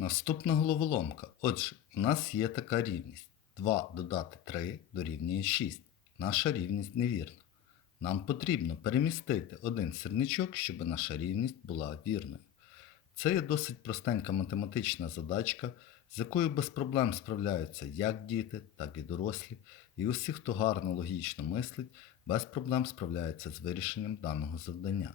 Наступна головоломка. Отже, у нас є така рівність. 2 додати 3 дорівнює 6. Наша рівність невірна. Нам потрібно перемістити один сірничок, щоб наша рівність була вірною. Це є досить простенька математична задачка, з якою без проблем справляються як діти, так і дорослі, і усі, хто гарно логічно мислить, без проблем справляються з вирішенням даного завдання.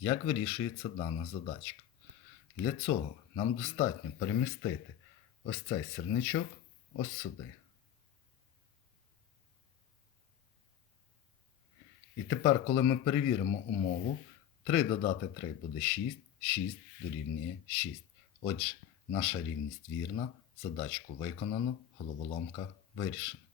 Як вирішується дана задачка? Для цього нам достатньо перемістити ось цей сірничок ось сюди. І тепер, коли ми перевіримо умову, 3 додати 3 буде 6, 6 дорівнює 6. Отже, наша рівність вірна, задачку виконано, головоломка вирішена.